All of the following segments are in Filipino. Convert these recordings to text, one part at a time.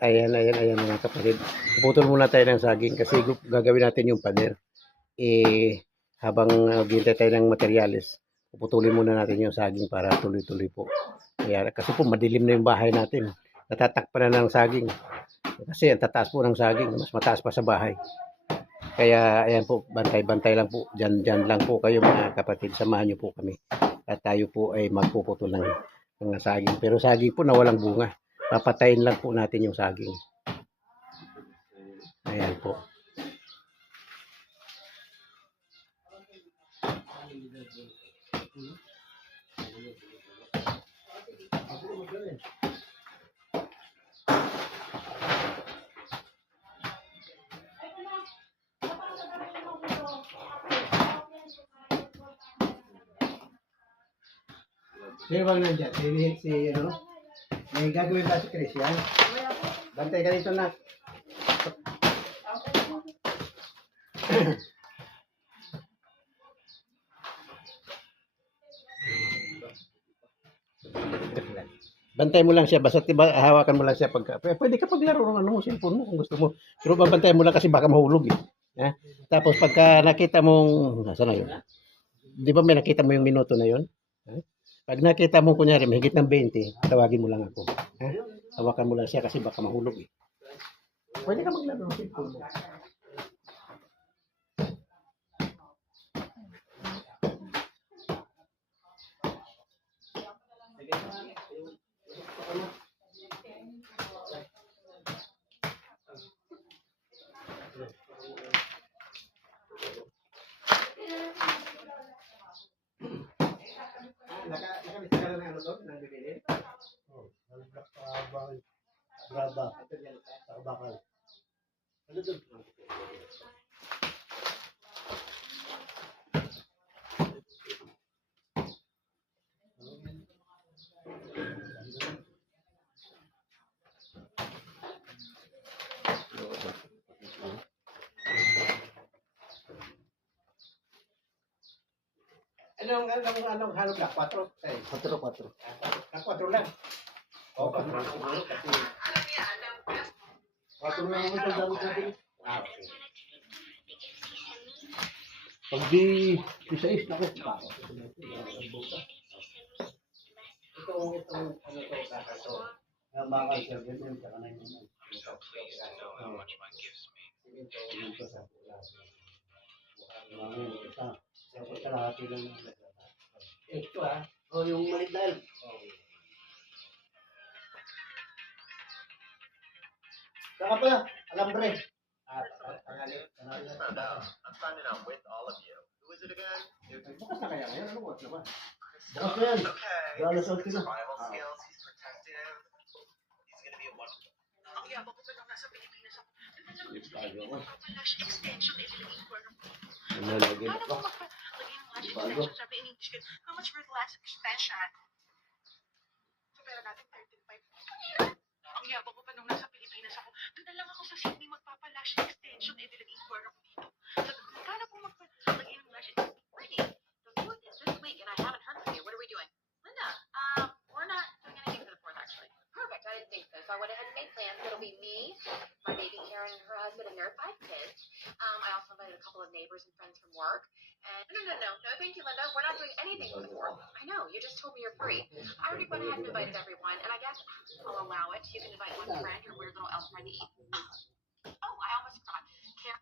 Ayan mga kapatid. Puputol muna tayo ng saging kasi gagawin natin yung pader. Habang ghihintay tayo ng materyales, puputulin muna natin yung saging para tuloy-tuloy po. Kaya, kasi po madilim na yung bahay natin. Natatakpan na ng saging. Kasi ang tataas po ng saging, mas mataas pa sa bahay. Kaya ayan po, bantay-bantay lang po. Diyan lang po kayo mga kapatid. Samahan niyo po kami. At tayo po ay magpuputol ng mga saging. Pero saging po na walang bunga. Papatayin lang po natin yung saging. Ayan po. Sino bang nandiyan? Ano? May gagawin ba si Chris yan? Bantay ka dito na. Bantay mo lang siya, basta hawakan mo lang siya pagka. Pwede ka paglaro ng ano, cellphone mo kung gusto mo. Pero babantayan mo lang kasi baka mahulog eh. Ha? Tapos pagka nakita mong, nasa na yun? Di ba may nakita mo yung minuto na yun? Ha? Pag nakita mo kunyari mahigit ng 20, tawagin mo lang ako. Ha? Hawakan mo lang siya kasi baka mahulog eh. Pwede ka maglaro ng cellphone mo. Nakabisa ka na ng ano doon? Nang bibili? Oo. Braba. Sa bakal. Ano doon? Anong halog na? 4? 4. 4 lang. O, 4 lang. Kasi 4 lang ang gamit natin. Okay. Pag di isa naku. Itong ano to, kaka to. Yung bakal siya, ganyan, saka na yung ito sa tapos kalahati lang yung ito o yung maliit dahil. Saka pala, alambre. I'm signing up with all of you. Who is it again? Bukas na kaya ngayon? Ano bukas na ba? Bukas na yan. Okay. Survival skills, he's protective. He's gonna be a wonderful. Ang yabang ko pa nung nasa Pilipinas ako. Flash extension, ililingin ko ng ano lagi na pa? Lagyan ng lash extension, sabi in English, how much for the lash extension? So, pera natin 35. Ang yabang ko pa nung nasa Pilipinas ako. Doon na lang ako sa Sydney magpapalash extension, ililingin ko ako dito. Sabi ko, magkano po lagyan ng lash extension? The 4th is this week and I haven't heard from you. What are we doing? Linda, we're not doing anything for the 4th actually. Perfect, I didn't think so. So I went ahead and made plans. It'll be me, my baby Karen and her husband, and their 5 kids. I also invited a couple of neighbors and friends from work. And no, thank you, Linda. We're not doing anything for the 4th. I know, you just told me you're free. I already went ahead and invited everyone, and I guess I'll allow it. You can invite one friend, your weird little elf friend to eat. Oh, I almost forgot. Karen.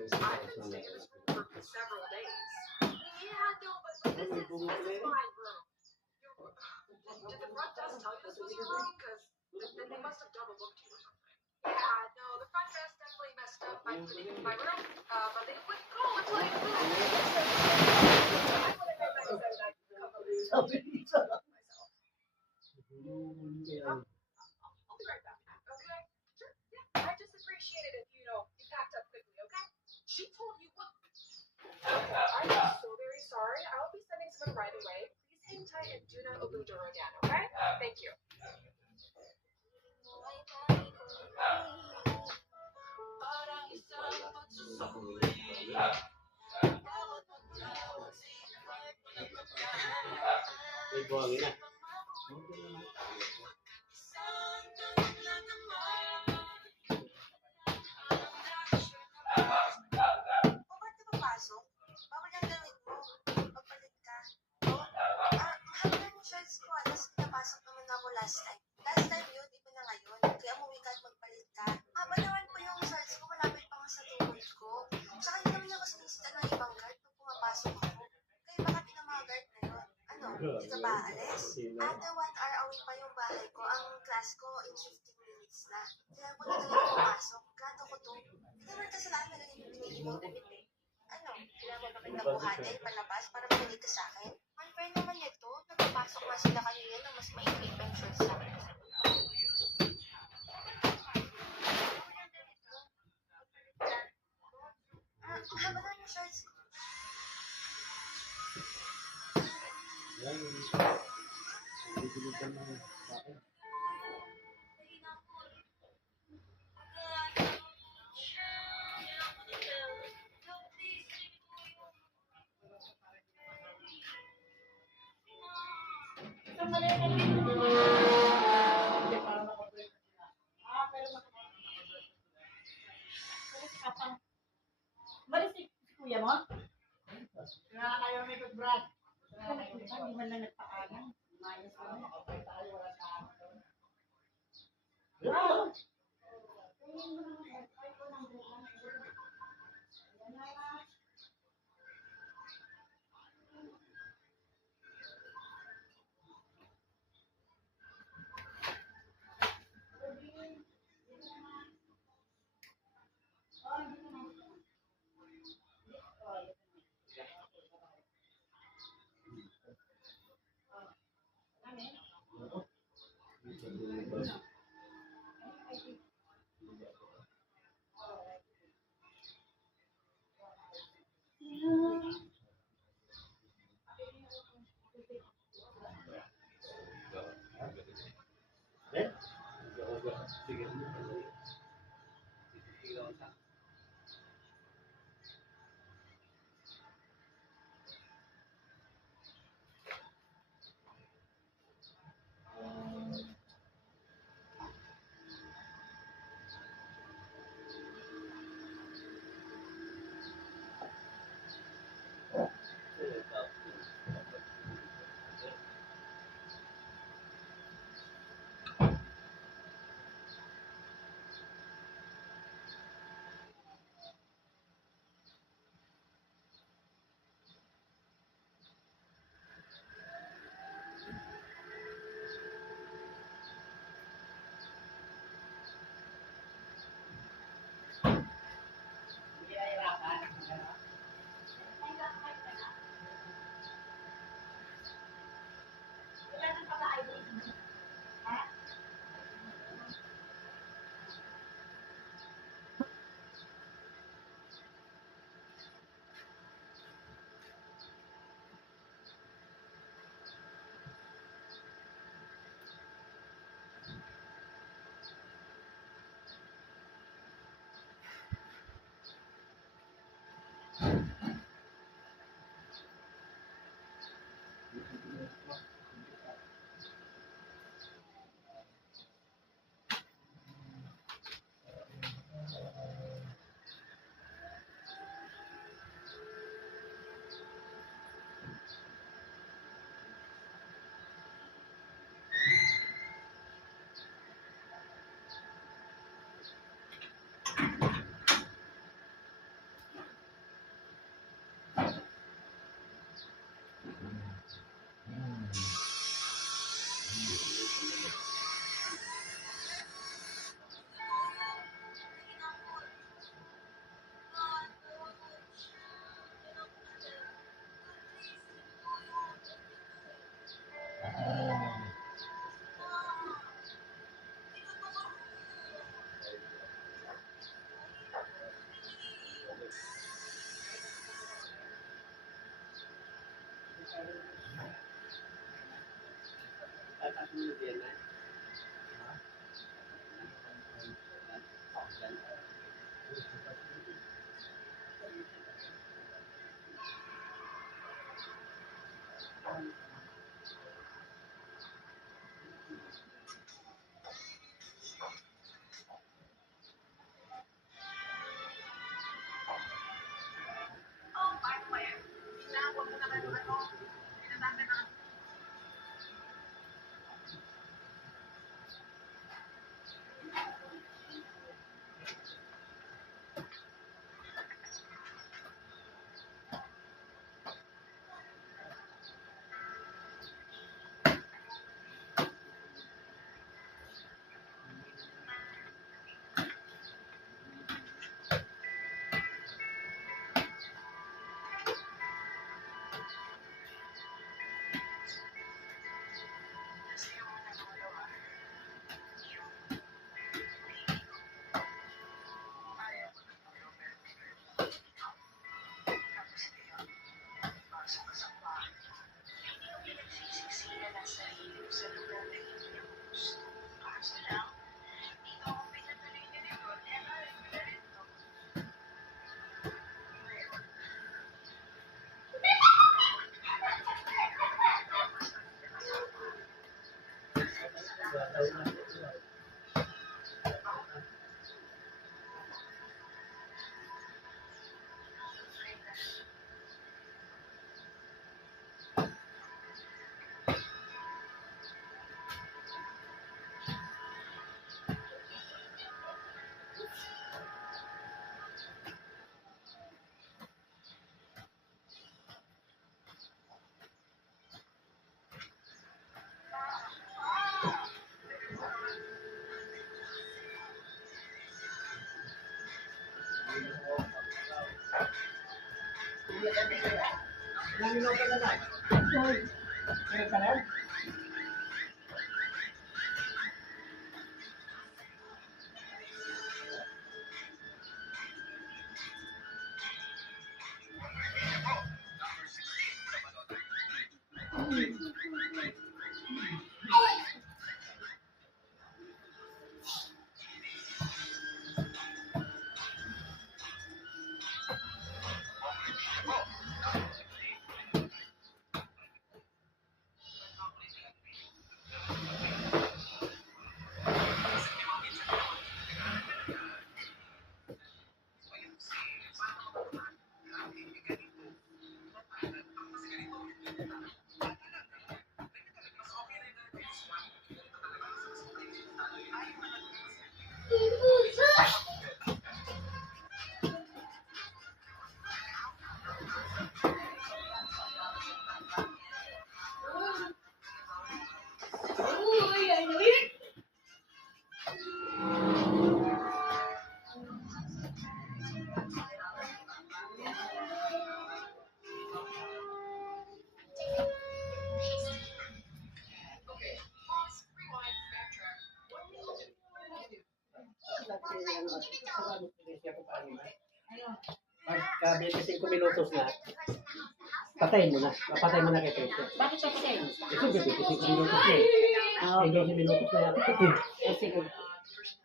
I've been staying in this room for several days. Yeah, no, but this is my room. Did the front desk tell you this was your room? Because then they must have double booked you or something. Yeah, no, the front desk definitely messed up by putting it in my room. But they wouldn't go until I moved. I would have made myself like cover myself. I'll be right back. Okay? Sure. Yeah. I just appreciate it if you packed up quickly. Okay? She told you what? I'm so very sorry. I'll be sending someone right away. Please hang tight and do not open the door again. Okay? Thank you. May buhangin na. O ba't ka papasok? Bawal ang damit mo. Magpalit ka. Mahal na yung shorts ko. Tapos pinapasok naman ako last time. Last time yun, iba na ngayon. Kaya umuwi ka at magpalit ka. Ba naman po yung shorts ko? Malapit pa nga sa tuhod ko. Tsaka hindi naman ako sinisita ng ibang guard pag pumapasok ako. Kayo baka pinamagard na yun. Ano? Hindi ka ba aalis? Ate, 1 hour away pa yung bahay ko. Ang class ko in 15 minutes na. Kaya po na talaga pumasok. Grato ko to. Hindi naman kasalanan na ganyan yung pinili mong damit eh. Ano? Kailangan mo ba kita buhatin, palabas para makinig ka sa akin? Unfair naman ito. Nagpapasok nga sila kanina na mas maikli pa yung shorts sa akin. Haba na yung shorts ko. Yan. Bibili ka na sa akin. Balik si kuya mo? Kaya kayo may good-brad. Hindi man lang nagpaalam. Mayos naman. Sige. Ilang minuto na lang. Meron ka lang? Pagka 25 minutos na, patayin mo na. Papatay mo na kay Peter. Bakit siya kasi? Ito, 25 minutos na eh. Okay. 25 minutos na yata. Sige.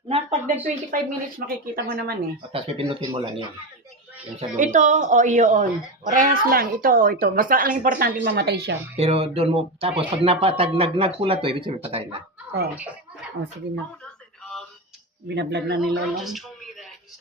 Na pag nag 25 minutes makikita mo naman eh. Tapos pipinutin mo lang yan. Yan sa dulo. Ito o iyon. Parehas lang. Ito o ito. Basta ang importante mamatay siya. Pero doon mo, tapos pag napatag, nagpula to, ibig sabihin patay na. Oh. Oh, sige na. Binablog na ni Lolo. Just told me that he's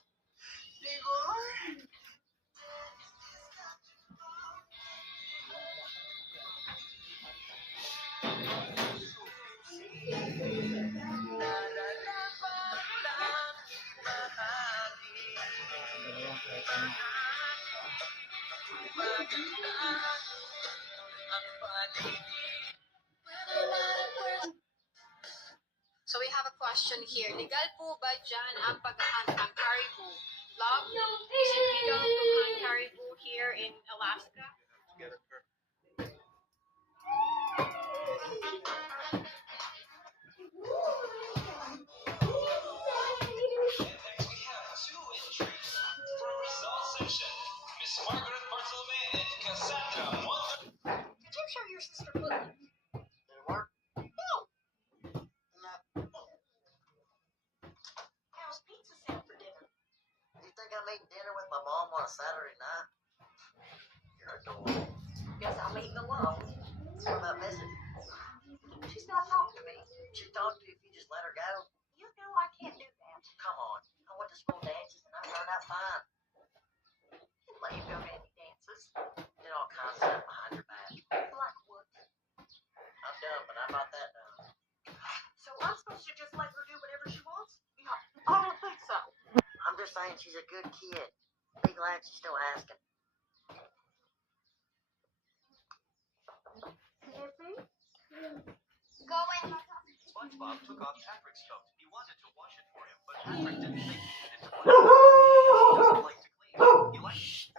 So we have a question here. Legal po ba dyan ang pag-hunt ng caribou? Love, is it legal to hunt caribou here in Alaska? Did you show your sister foot? Did it work? How's pizza sound for dinner? You think I'm eating dinner with my mom on a Saturday night? You're adorable. Guess I'm eating alone. What about Missy? She's not talking to me. She talked to you if you just let her go. You know I can't do that. Come on. I went to school dances and I turned out fine. Didn't let you go to any dances. Did all kinds of stuff behind your back. Like what? I'm done, but I'm not that done. So I'm supposed to just let her do whatever she wants? Yeah, I don't think so. I'm just saying she's a good kid. Be glad she's still asking. SpongeBob took off Patrick's coat. He wanted to wash it for him, but Patrick didn't think he needed to wash it. He doesn't like to clean. He likes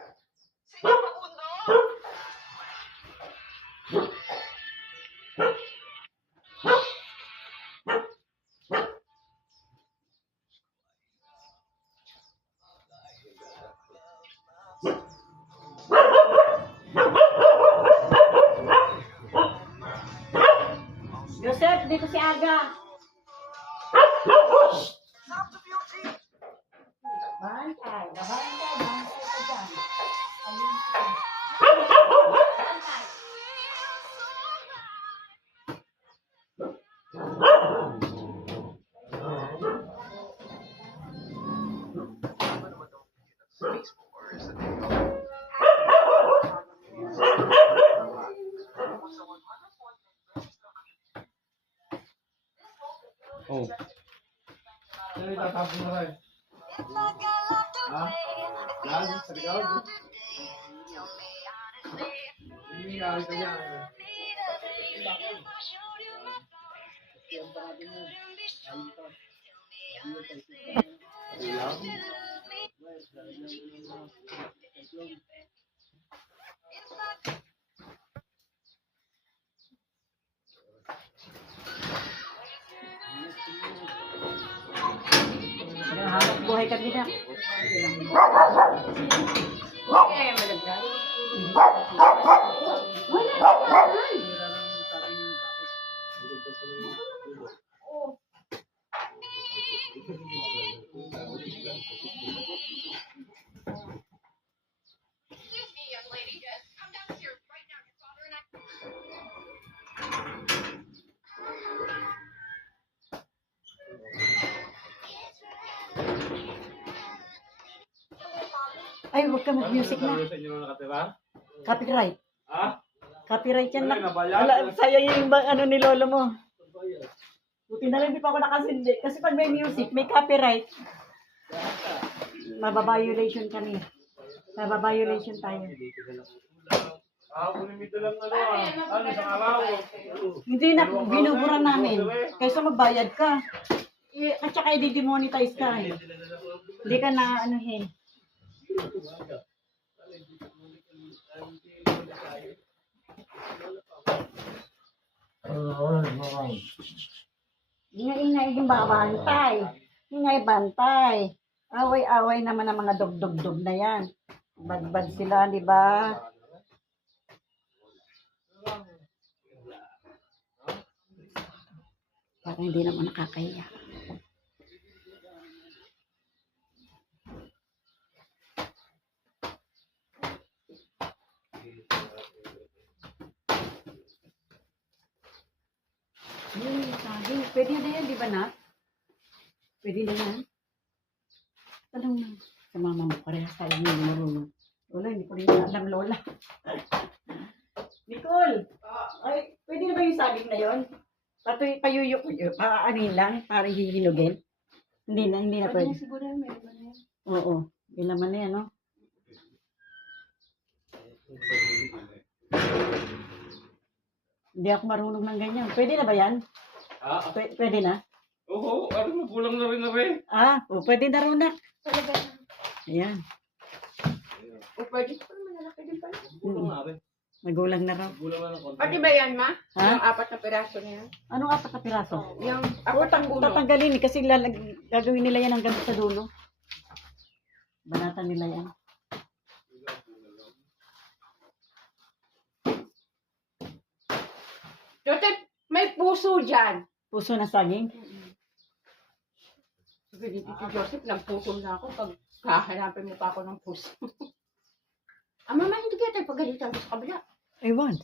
Joseph, dito si Aga. Bantay. Bantay ka dyan. Ayun ka. Bantay. space for is that they go. Oh. Ano yung tatapos mo rin? Ha? Yan? Sa likod? Hindi nga, ito niya. Ayun pa. Ayun pa. Hanap buhay kami na. Eh, malaglag. Excuse me, young lady. Come downstairs right now. Your father and I. Ay, huwag ka mag-music na. Copyright. Ha? Copyright yan lang. nabayad. Wala, sayang yung ano ni lolo mo. Buti na lang hindi pa ako nakasindi. Kasi pag may music, may copyright. Mababiolation kami. Mababiolation tayo. Kunimito lang isang araw. Hindi na, binubura namin. Kaysa magbayad ka. At saka i-demonetize ka. Hindi ka na anuhin. Ingay-ingay yung bantay. Ingay bantay. Away-away naman ang mga dog-dog-dog na yan. Bad-bad sila, di ba? Parang hindi naman nakakahiya. Saging. Pwede na yan, di ba na? Pwede na yan. Tanong na. Sa mama mo, parehas tayo hindi marunong. Lola, hindi ko rin alam, Lola. Nicole! Ay, pwede na ba yung saging na yun? Payuyok ko yun. Paanin lang, para hihinugin. Hindi na pwede. Siguro may laman na yan. Oo, may laman na yan, no? Hindi ako marunong ng ganyan. Pwede na ba yan? Pwede na? Oo, magulang na rin. Pwede na rin na. Talaga. Ayan. O, pwede pa naman lalaki din pala. Magulang na rin. Magulang na raw. Magulang na ng konti. Pati ba yan, ma? Ha? Yung 4 na piraso na yan? Anong apat na piraso? Yung 4 ang puno. Tatanggalin kasi gagawin nila yan hanggang sa dulo. Banatan nila yan. Joseph, may puso dyan. Puso na saging. Sige, dito si Joseph, nagpuso na ako pag kahanapin mo pa ako ng puso. Mama, hindi kaya tayo pagalitan sa kabila. Ewan.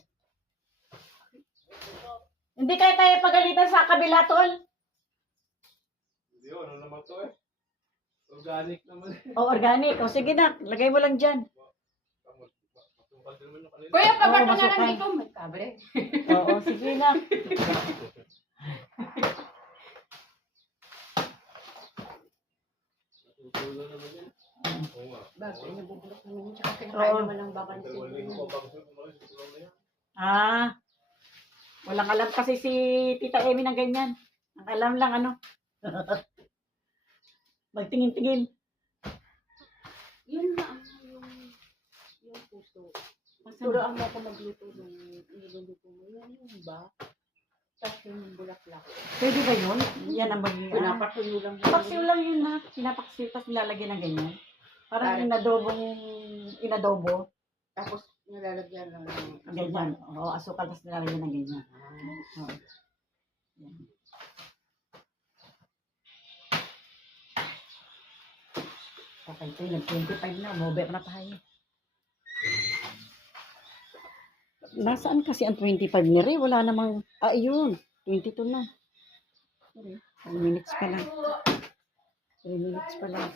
Hindi kaya tayo pagalitan sa kabila, tol. Hindi, ano naman to eh. Organic naman eh. O, organic. O, sige na. Lagay mo lang dyan. Masukal din naman yung kanila. Kuya, pabato na masukal. lang dito. May kabre. Oo, sige na. Natutulo naman yan. Oo nga. Bakit? Nabubulok naman yun. Tsaka kinakain Oo. naman ng bakansin. Dalawang linggo pa bang sumalis, tulong na yan. Walang alam kasi si Tita Emi ng ganyan. Ang alam lang ano. Magtingin-tingin. Yun na yung puso. Puro ang ako magluto ng niluluto mo. Yan yung ba? Tapos yung bulaklak. Pwede ba yun? Yan ang magiging Pinapatuyo lang. Paksiw lang yun na. Pinapaksiw, tapos nilalagyan ng ganyan. Parang inadobo. Tapos nilalagyan lang ng Ganyan. Oo, asukal, tapos nilalagyan ng ganyan. Oo. Yan. Okay, ito yung 25 na. Umuwi na tayo. Nasaan kasi ang 25 ni Ray? Wala namang... yun. 22 na. Sorry. 10 minutes pa lang. 3 minutes pa lang.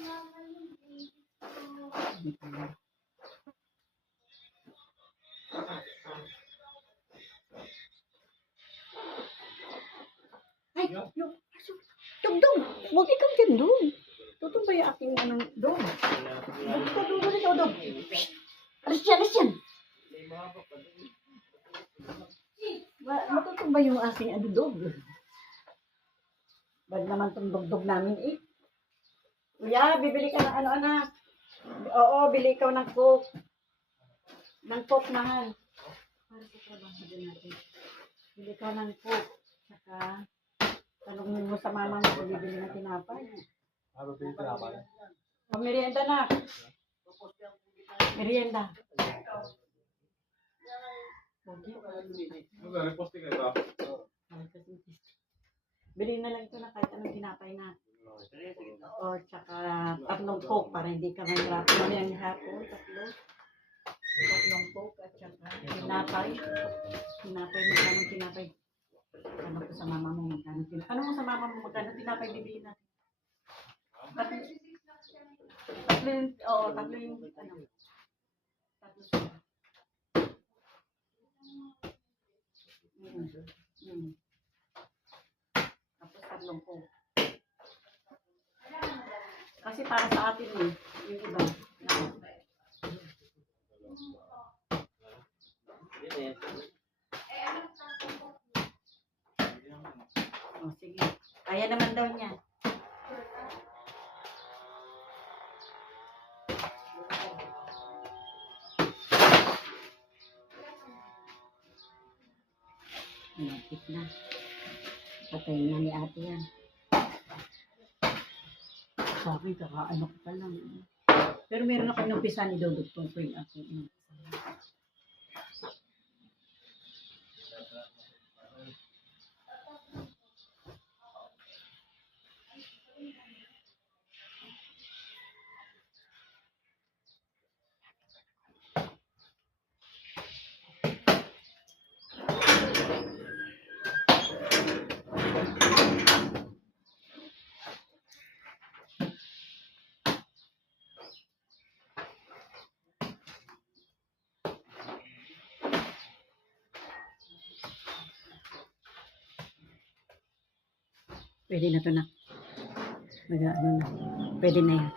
Ay, yung... Dugdug! Huwag ikaw dyan doon. Tutong ba yung aking anong doon? Dugdug, dugdug. Alis yan. Matutong ba yung aking adudog? Bad naman itong dugdog namin eh. Kuya, bibili ka ng ano anak? Oo, bili ikaw ng coke. Ng coke, mahal. Para sa trabaho din natin. Bili ikaw ng coke. Saka, tanongin mo sa mama mo kung bibili ng tinapay. O, merienda na. Merienda. Bili na lang ito na kahit anong tinapay na. O, tsaka tatlong coke para hindi ka mahirapan. Mamayang hapon, tatlong coke at tsaka tinapay. Tinapay, magkano tinapay? Ano ko sa mama mo magkano tinapay? Ano mo sa mama mo magkano tinapay bibili natin? Tatlo yung, ano? Tatlo sila. Tapos tatlong coke. Kasi para sa atin eh, yung iba. O, sige. Kaya naman daw niya. Malapit na. Patayin na ni ate yan. Sa akin, kakaano ko pa lang. Pero meron ako inumpisa ni Dudugtong ko yung ako. Pwede na to na. Ano na. Pwede na yan.